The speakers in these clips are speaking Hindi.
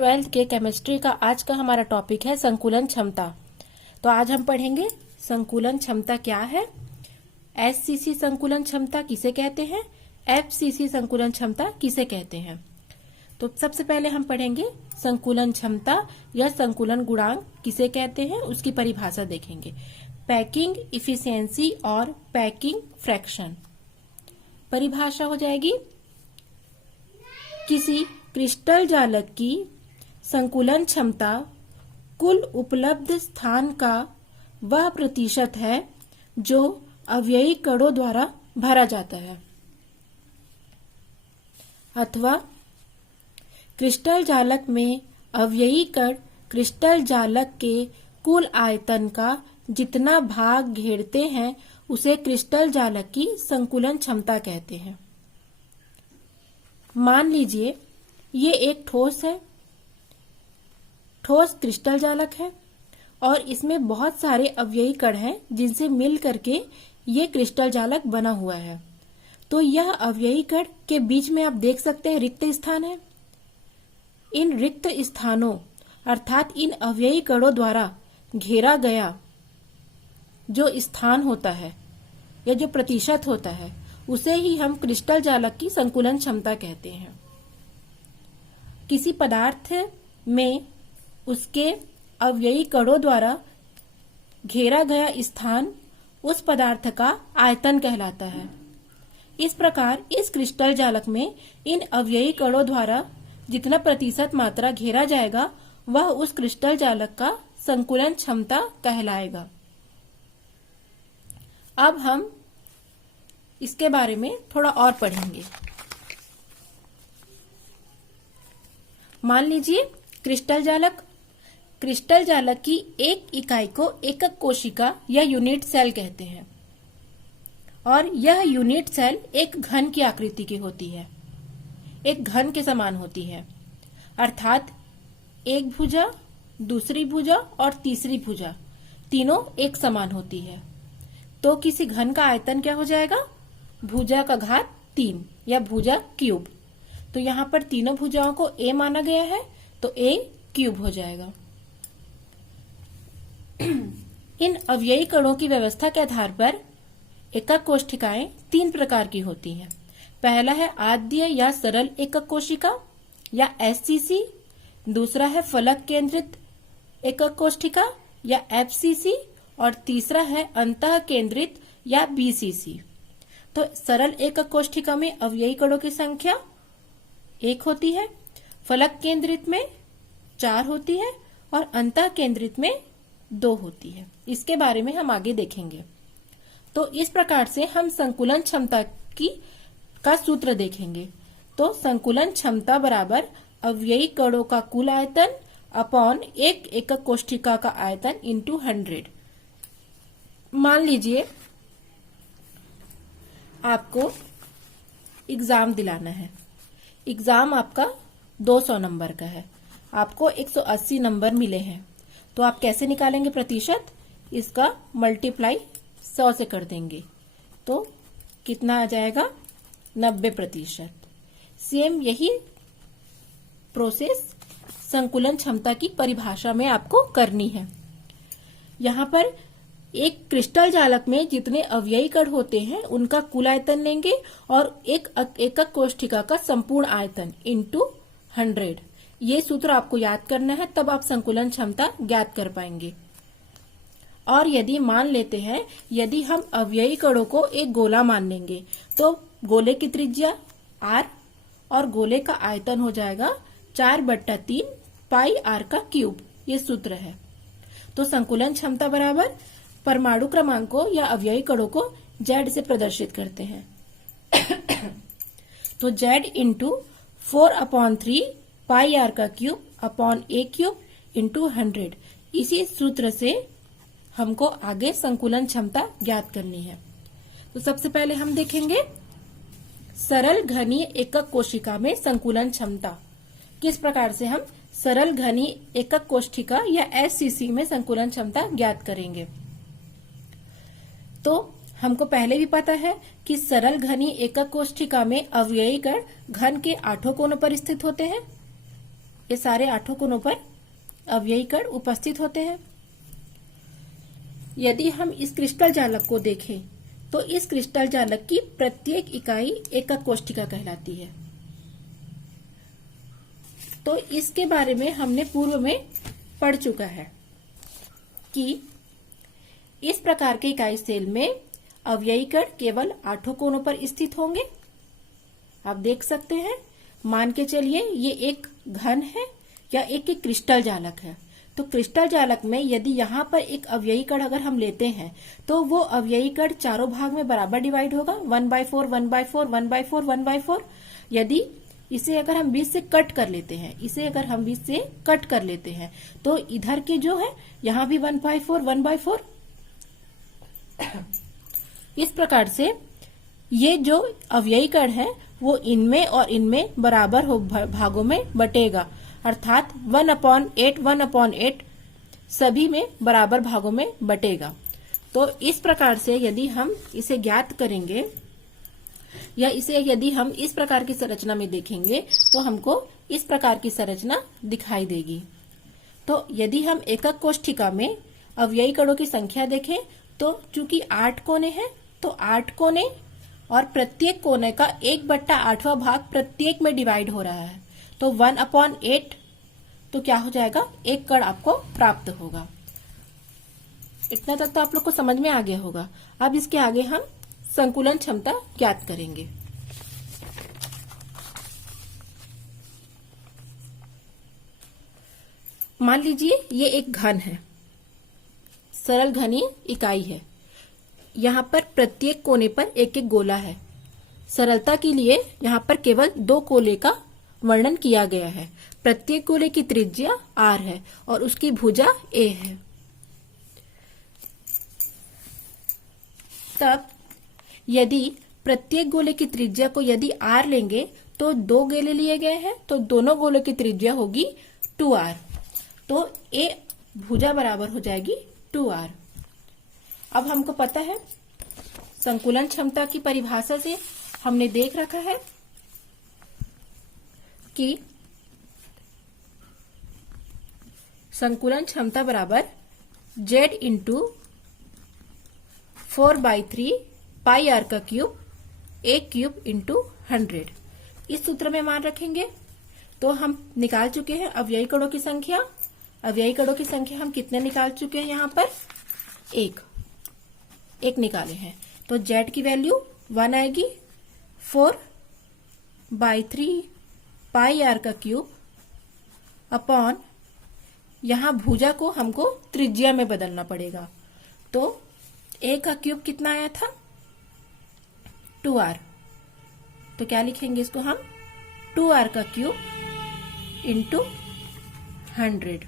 ट्वेल्थ के केमिस्ट्री का आज का हमारा टॉपिक है संकुलन क्षमता। तो आज हम पढ़ेंगे संकुलन क्षमता क्या है, एससीसी संकुलन क्षमता किसे कहते हैं, एफसीसी संकुलन क्षमता किसे कहते हैं। तो सबसे पहले हम पढ़ेंगे संकुलन क्षमता या संकुलन गुणांक किसे कहते हैं, उसकी परिभाषा देखेंगे। पैकिंग इफिशियंसी और पैकिंग फ्रैक्शन। परिभाषा हो जाएगी, किसी क्रिस्टल जालक की संकुलन क्षमता कुल उपलब्ध स्थान का वह प्रतिशत है जो अवयवी कणों द्वारा भरा जाता है, अथवा क्रिस्टल जालक में अवयवी कण क्रिस्टल जालक के कुल आयतन का जितना भाग घेरते हैं उसे क्रिस्टल जालक की संकुलन क्षमता कहते हैं। मान लीजिए ये एक ठोस है, ठोस क्रिस्टल जालक है और इसमें बहुत सारे अवयवी कण हैं जिनसे मिल करके ये क्रिस्टल जालक बना हुआ है। तो यह अवयवी कण के बीच में आप देख सकते हैं रिक्त स्थान है। इन रिक्त स्थानों अर्थात इन अवयवी कणों द्वारा घेरा गया जो स्थान होता है या जो प्रतिशत होता है उसे ही हम क्रिस्टल जालक की संकुलन क्षमता कहते हैं। किसी पदार्थ में उसके अवयवी कणों द्वारा घेरा गया स्थान उस पदार्थ का आयतन कहलाता है। इस प्रकार इस क्रिस्टल जालक में इन अवयवी कणों द्वारा जितना प्रतिशत मात्रा घेरा जाएगा वह उस क्रिस्टल जालक का संकुलन क्षमता कहलाएगा। अब हम इसके बारे में थोड़ा और पढ़ेंगे। मान लीजिए क्रिस्टल जालक की एक इकाई को एकक कोशिका या यूनिट सेल कहते हैं और यह यूनिट सेल एक घन की आकृति की होती है, एक घन के समान होती है, अर्थात एक भुजा, दूसरी भुजा और तीसरी भुजा तीनों एक समान होती है। तो किसी घन का आयतन क्या हो जाएगा, भुजा का घात 3 या भुजा क्यूब। तो यहाँ पर तीनों भुजाओं को a माना गया है तो a क्यूब हो जाएगा। इन अवयवी कणों की व्यवस्था के आधार पर एकक कोशिकाएं 3 प्रकार की होती हैं। पहला है आद्य या सरल एकक कोशिका या एससीसी, दूसरा है फलक केंद्रित एकक कोशिका या एफसीसी और तीसरा है अंतः केंद्रित या बीसीसी। तो सरल एकक कोशिका में अवयवी कणों की संख्या 1 होती है, फलक केंद्रित में 4 होती है और अंतः केंद्रित में 2 होती है। इसके बारे में हम आगे देखेंगे। तो इस प्रकार से हम संकुलन क्षमता का सूत्र देखेंगे। तो संकुलन क्षमता बराबर अवयवी कणों का कुल आयतन अपॉन एक एकक कोशिका का आयतन इंटू 100। मान लीजिए आपको एग्जाम दिलाना है, एग्जाम आपका 200 नंबर का है, आपको 180 नंबर मिले हैं, तो आप कैसे निकालेंगे प्रतिशत, इसका मल्टीप्लाई 100 से कर देंगे तो कितना आ जाएगा 90%। सेम यही प्रोसेस संकुलन क्षमता की परिभाषा में आपको करनी है। यहाँ पर एक क्रिस्टल जालक में जितने अवयवी कण होते हैं उनका कुल आयतन लेंगे और एक एकक कोशिका का संपूर्ण आयतन इंटू 100। ये सूत्र आपको याद करना है, तब आप संकुलन क्षमता ज्ञात कर पाएंगे। और यदि मान लेते हैं, यदि हम अवयवी कणों को एक गोला मान लेंगे तो गोले की त्रिज्या r और गोले का आयतन हो जाएगा 4/3 पाई r का क्यूब। ये सूत्र है। तो संकुलन क्षमता बराबर परमाणु क्रमांकों या अवयवी कणों को Z से प्रदर्शित करते हैं। तो Z इंटू 4/3 पाई r का cube upon a cube into 100। इसी सूत्र से हमको आगे संकुलन क्षमता ज्ञात करनी है। तो सबसे पहले हम देखेंगे सरल घनीय एकक कोशिका में संकुलन क्षमता। किस प्रकार से हम सरल घनीय एकक कोशिका या एससीसी में संकुलन क्षमता ज्ञात करेंगे। तो हमको पहले भी पता है कि सरल घनीय एकक कोशिका में अवयवी कण घन के 8 कोनों पर स्थित होते हैं। ये सारे 8 कोनों पर अवयवी कण उपस्थित होते हैं। यदि हम इस क्रिस्टल जालक को देखें तो इस क्रिस्टल जालक की प्रत्येक इकाई एकक कोष्ठिका कहलाती है। तो इसके बारे में हमने पूर्व में पढ़ चुका है कि इस प्रकार के इकाई सेल में अवयवी कण केवल 8 कोनों पर स्थित होंगे। आप देख सकते हैं, मान के चलिए ये एक घन है या एक क्रिस्टल जालक है। तो क्रिस्टल जालक में यदि यहाँ पर एक अवयवी कण अगर हम लेते हैं तो वो अवयवी कण चारों भाग में बराबर डिवाइड होगा, 1/4, 1/4, 1/4, 1/4। यदि इसे अगर हम बीच से कट कर लेते हैं, तो इधर के जो है यहाँ भी 1/4, 1/4। इस प्रकार से ये जो अवयवी कण है वो इनमें और इनमें बराबर भागों में बटेगा, अर्थात 1/8, 1/8 सभी में बराबर भागों में बटेगा। तो इस प्रकार से यदि हम इसे ज्ञात करेंगे या इसे यदि हम इस प्रकार की संरचना में देखेंगे तो हमको इस प्रकार की संरचना दिखाई देगी। तो यदि हम एकक कोष्ठिका में अवयवी कणों की संख्या देखें तो चूंकि 8 कोने हैं तो 8 कोने और प्रत्येक कोने का 1/8वां भाग प्रत्येक में डिवाइड हो रहा है, तो 1/8 तो क्या हो जाएगा, एक कण आपको प्राप्त होगा। इतना तक तो आप लोग को समझ में आ गया होगा। अब इसके आगे हम संकुलन क्षमता ज्ञात करेंगे। मान लीजिए ये एक घन है, सरल घनीय इकाई है। यहाँ पर प्रत्येक कोने पर एक एक गोला है। सरलता के लिए यहाँ पर केवल 2 गोले का वर्णन किया गया है। प्रत्येक गोले की त्रिज्या r है और उसकी भुजा a है। तब यदि प्रत्येक गोले की त्रिज्या को यदि r लेंगे तो 2 गोले लिए गए हैं, तो दोनों गोलों की त्रिज्या होगी 2r। तो a भुजा बराबर हो जाएगी 2r। अब हमको पता है संकुलन क्षमता की परिभाषा से हमने देख रखा है कि संकुलन क्षमता बराबर z इंटू 4/3 पाई r का क्यूब a क्यूब इंटू 100। इस सूत्र में मान रखेंगे तो हम निकाल चुके हैं अवयवी कणों की संख्या। अवयवी कणों की संख्या हम कितने निकाल चुके हैं, यहाँ पर एक निकाले हैं। तो z की वैल्यू 1 आएगी, 4/3 पाई r का क्यूब अपॉन, यहाँ भुजा को हमको त्रिज्या में बदलना पड़ेगा। तो a का क्यूब कितना आया था, 2r। तो क्या लिखेंगे इसको हम, 2r का क्यूब इंटू 100।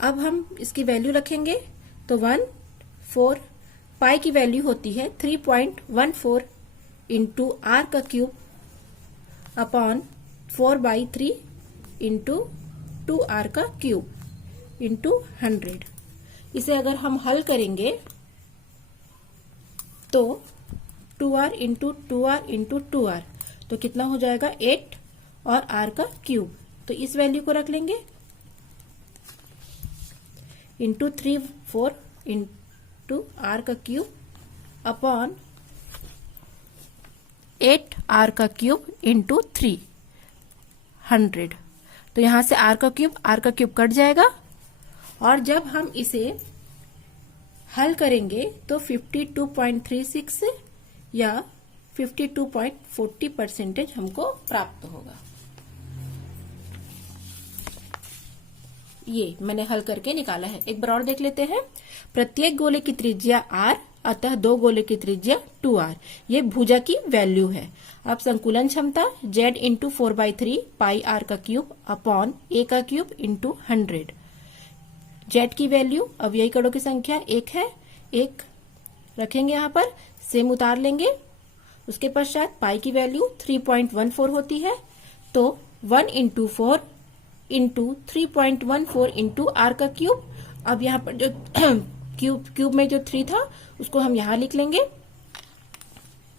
अब हम इसकी वैल्यू रखेंगे तो 1/4 पाई की वैल्यू होती है 3.14 इंटू r का क्यूब अपॉन 4/3 इंटू 2r का क्यूब इंटू 100। इसे अगर हम हल करेंगे तो 2r into 2r into 2r तो कितना हो जाएगा, 8 और r का क्यूब। तो इस वैल्यू को रख लेंगे इंटू 3/4 इंटू r का क्यूब अपॉन 8r का क्यूब इंटू 300। तो यहां से r का क्यूब कट जाएगा और जब हम इसे हल करेंगे तो 52.36 या 52.40% हमको प्राप्त होगा। ये मैंने हल करके निकाला है। एक बार और देख लेते हैं। प्रत्येक गोले की त्रिज्या r, अतः 2 गोले की त्रिज्या 2r। ये भुजा की वैल्यू है। अब संकुलन क्षमता z इंटू 4/3 पाई r का क्यूब अपॉन a का क्यूब इंटू 100। z की वैल्यू अवयवी कणों की संख्या 1 है, 1 रखेंगे यहाँ पर, सेम उतार लेंगे। उसके पश्चात पाई की वैल्यू 3.14 होती है, तो 1 इंटू 4 इंटू 3.14 इंटू r का क्यूब। अब यहाँ पर जो क्यूब में जो 3 था उसको हम यहाँ लिख लेंगे।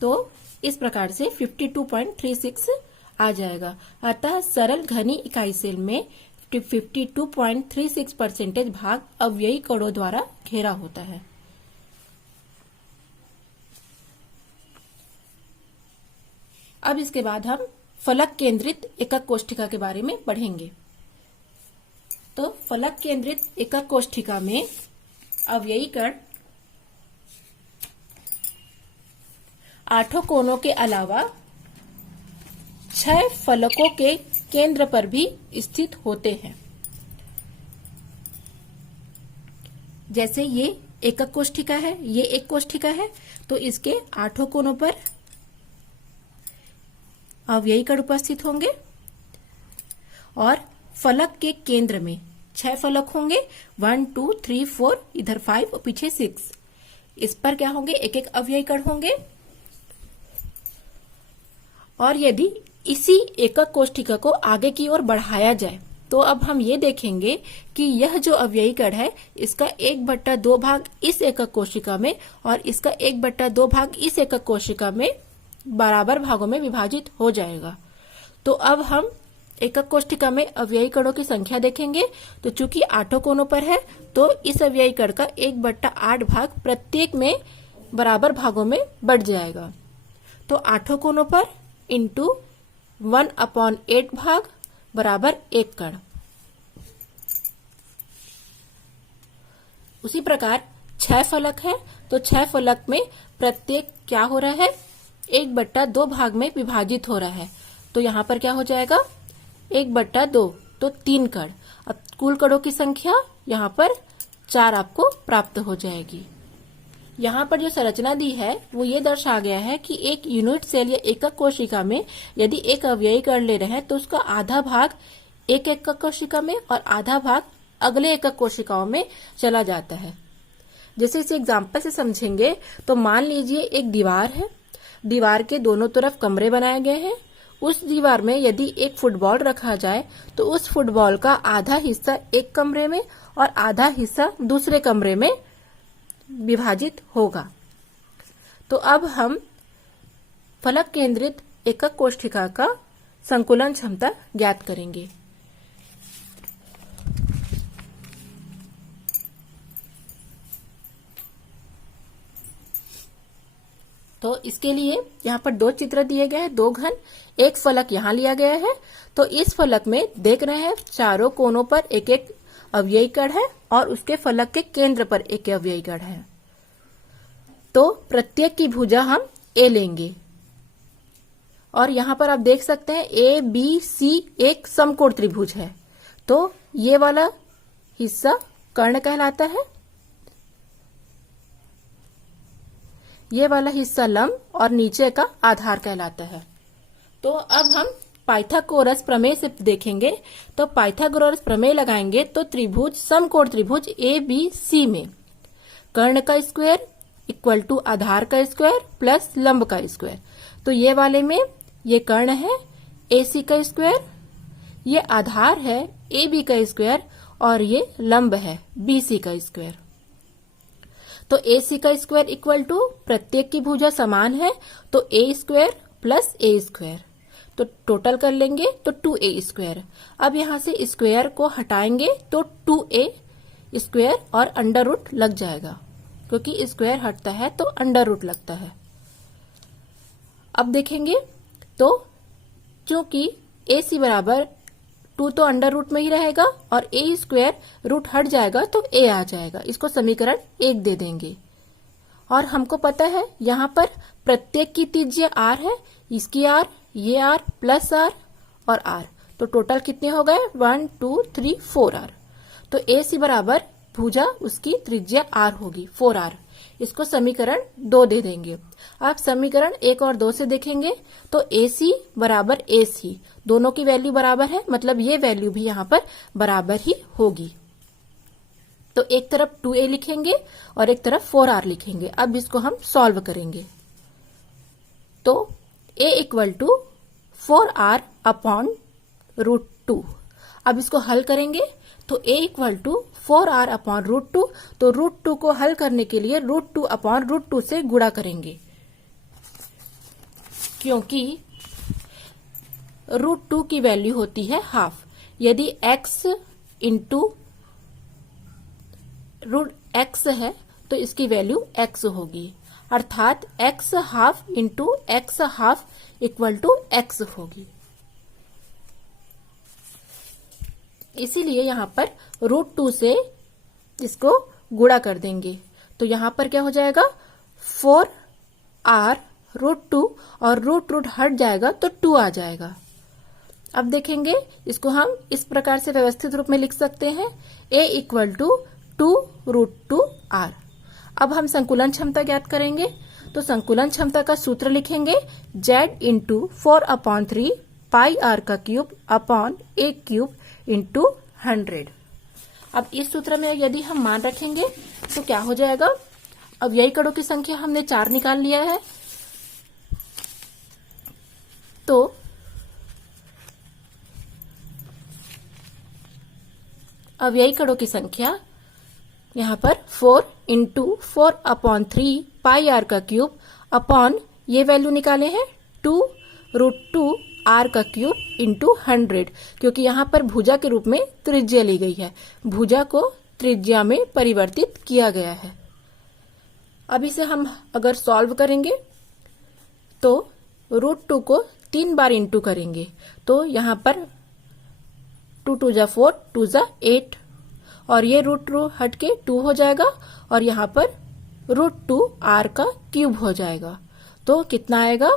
तो इस प्रकार से 52.36 आ जाएगा। अतः सरल घनी इकाई सेल में 52.36% भाग अव्ययी कणों द्वारा घेरा होता है। अब इसके बाद हम फलक केंद्रित एकक कोष्ठिका के बारे में पढ़ेंगे। तो फलक केंद्रित एकक कोष्ठिका में अव्ययी कण 8 कोनों के अलावा 6 फलकों के केंद्र पर भी स्थित होते हैं। जैसे ये एकक कोष्ठिका है, ये एक कोष्ठिका है, तो इसके 8 कोनों पर अव्ययी कण उपस्थित होंगे और फलक के केंद्र में 6 फलक होंगे, 1 2 3 4, इधर 5 और पीछे 6। इस पर क्या होंगे, एक एक अव्ययी कण होंगे। और यदि इसी एकक कोष्ठिका को आगे की ओर बढ़ाया जाए तो अब हम ये देखेंगे कि यह जो अव्ययी कण है इसका 1/2 भाग इस एकक कोशिका में और इसका 1/2 भाग इस एकक कोशिका में बराबर भागों में विभाजित हो जाएगा। तो अब हम एकक कोष्ठिका में अव्ययी कणों की संख्या देखेंगे। तो चूंकि 8 कोनों पर है तो इस अव्ययी कण का 1/8 भाग प्रत्येक में बराबर भागों में बढ़ जाएगा। तो 8 कोनों पर इंटू 1/8 भाग बराबर 1 कण। उसी प्रकार 6 फलक है तो 6 फलक में प्रत्येक क्या हो रहा है, 1/2 भाग में विभाजित हो रहा है। तो यहाँ पर क्या हो जाएगा, 1/2, तो 3 कण। अब कुल कणों की संख्या यहाँ पर 4 आपको प्राप्त हो जाएगी। यहाँ पर जो संरचना दी है वो ये दर्शा गया है कि एक यूनिट सेल या एकक कोशिका में यदि एक अव्ययी कण ले रहे हैं तो उसका आधा भाग एक एकक कोशिका में और आधा भाग अगले एकक कोशिकाओं में चला जाता है। जैसे इस एग्जाम्पल से समझेंगे तो मान लीजिए एक दीवार है, दीवार के दोनों तरफ कमरे बनाए गए हैं। उस दीवार में यदि एक फुटबॉल रखा जाए तो उस फुटबॉल का आधा हिस्सा एक कमरे में और आधा हिस्सा दूसरे कमरे में विभाजित होगा। तो अब हम फलक केंद्रित एकक कोष्ठिका का संकुलन क्षमता ज्ञात करेंगे। तो इसके लिए यहाँ पर 2 चित्र दिए गए हैं, 2 घन, एक फलक यहाँ लिया गया है। तो इस फलक में देख रहे हैं चारों कोनों पर एक एक अव्ययी कण है और उसके फलक के केंद्र पर एक अव्ययी कण है। तो प्रत्येक की भुजा हम A लेंगे और यहाँ पर आप देख सकते हैं ABC एक समकोण त्रिभुज है। तो ये वाला हिस्सा कर्ण कहलाता है, ये वाला हिस्सा लंब और नीचे का आधार कहलाता है। तो अब हम पाइथागोरस प्रमेय से देखेंगे। तो पाइथागोरस प्रमेय लगाएंगे तो त्रिभुज समकोण त्रिभुज ABC में कर्ण का स्क्वायर इक्वल टू आधार का स्क्वायर प्लस लंब का स्क्वायर। तो ये वाले में ये कर्ण है AC का स्क्वायर, ये आधार है AB का स्क्वायर और ये लंब है BC का स्क्वायर। तो AC का स्क्वायर इक्वल टू प्रत्येक की भुजा समान है तो A square plus A square. तो टोटल कर लेंगे तो 2A स्क्वायर। अब यहाँ से स्क्वायर को हटाएंगे तो 2A स्क्वायर और अंडर रूट लग जाएगा, क्योंकि स्क्वायर हटता है तो अंडर रूट लगता है। अब देखेंगे तो चूंकि AC बराबर 2 तो अंडर रूट में ही रहेगा और A स्क्वायर रूट हट जाएगा तो A आ जाएगा। इसको समीकरण 1 दे देंगे। और हमको पता है यहाँ पर प्रत्येक की त्रिज्या R है, इसकी R, ये R प्लस R और R। तो टोटल कितने हो गए, 1 2 3 4R। तो AC बराबर भुजा उसकी त्रिज्या R होगी 4R। इसको समीकरण 2 दे देंगे। आप समीकरण 1 और 2 से देखेंगे तो AC बराबर AC, दोनों की वैल्यू बराबर है, मतलब ये वैल्यू भी यहाँ पर बराबर ही होगी। तो एक तरफ 2A लिखेंगे और एक तरफ 4R लिखेंगे। अब इसको हम सॉल्व करेंगे। तो A equal to 4R upon root 2। अब इसको हल करेंगे तो A equal to 4R upon root 2। तो रूट 2 को हल करने के लिए रूट 2 अपॉन रूट 2 से गुणा करेंगे। क्योंकि √2 की वैल्यू होती है हाफ। यदि x इंटू √x है तो इसकी वैल्यू x होगी, अर्थात x half into x half equal to x होगी। इसीलिए यहां पर √2 से इसको गुणा कर देंगे, तो यहां पर क्या हो जाएगा 4r √2 और रूट हट जाएगा तो 2 आ जाएगा। अब देखेंगे इसको हम इस प्रकार से व्यवस्थित रूप में लिख सकते हैं, a इक्वल टू 2√2r। अब हम संकुलन क्षमता ज्ञात करेंगे, तो संकुलन क्षमता का सूत्र लिखेंगे z इंटू 4/3 पाई r का cube upon a cube into 100। अब इस सूत्र में यदि हम मान रखेंगे तो क्या हो जाएगा, अवययी कणों की संख्या हमने 4 निकाल लिया है, तो अवययी कणों की संख्या यहाँ पर 4 इंटू 4/3 पाई r का क्यूब अपॉन ये वैल्यू निकाले हैं 2√2 r का क्यूब इंटू 100, क्योंकि यहाँ पर भुजा के रूप में त्रिज्या ली गई है, भुजा को त्रिज्या में परिवर्तित किया गया है। अब इसे हम अगर सॉल्व करेंगे तो √2 को 3 बार इंटू करेंगे, तो यहाँ पर 2 2 जा 4 2 जा 8 और ये √2 हट के 2 हो जाएगा और यहाँ पर √2 r का क्यूब हो जाएगा, तो कितना आएगा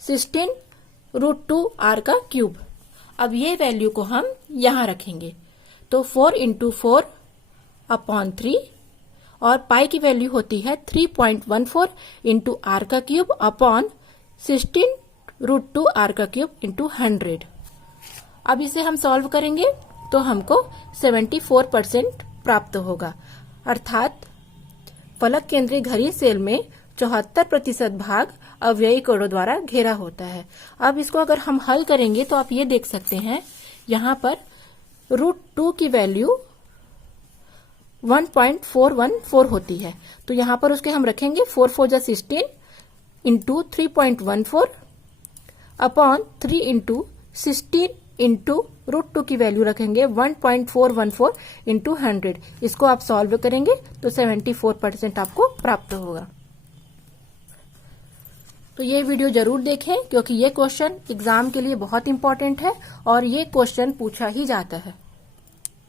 16 √2 r का क्यूब। अब ये वैल्यू को हम यहाँ रखेंगे, तो 4 इंटू 4/3 और पाई की वैल्यू होती है 3.14 इंटू r का क्यूब अपॉन 16 √2 r का क्यूब इंटू 100। अब इसे हम सॉल्व करेंगे तो हमको 74% प्राप्त होगा, अर्थात फलक केंद्रीय घड़ी सेल में 74% भाग अवययी कणों द्वारा घेरा होता है। अब इसको अगर हम हल करेंगे तो आप ये देख सकते हैं, यहाँ पर √2 की वैल्यू 1.414 होती है, तो यहाँ पर उसके हम रखेंगे 4 4 जा 16 इंटू 3.14 अपॉन 3 इंटू 16 इंटू √2 की वैल्यू रखेंगे 1.414 इंटू 100। इसको आप सॉल्व करेंगे तो 74% आपको प्राप्त होगा। तो ये वीडियो जरूर देखें, क्योंकि ये क्वेश्चन एग्जाम के लिए बहुत इंपॉर्टेंट है और ये क्वेश्चन पूछा ही जाता है।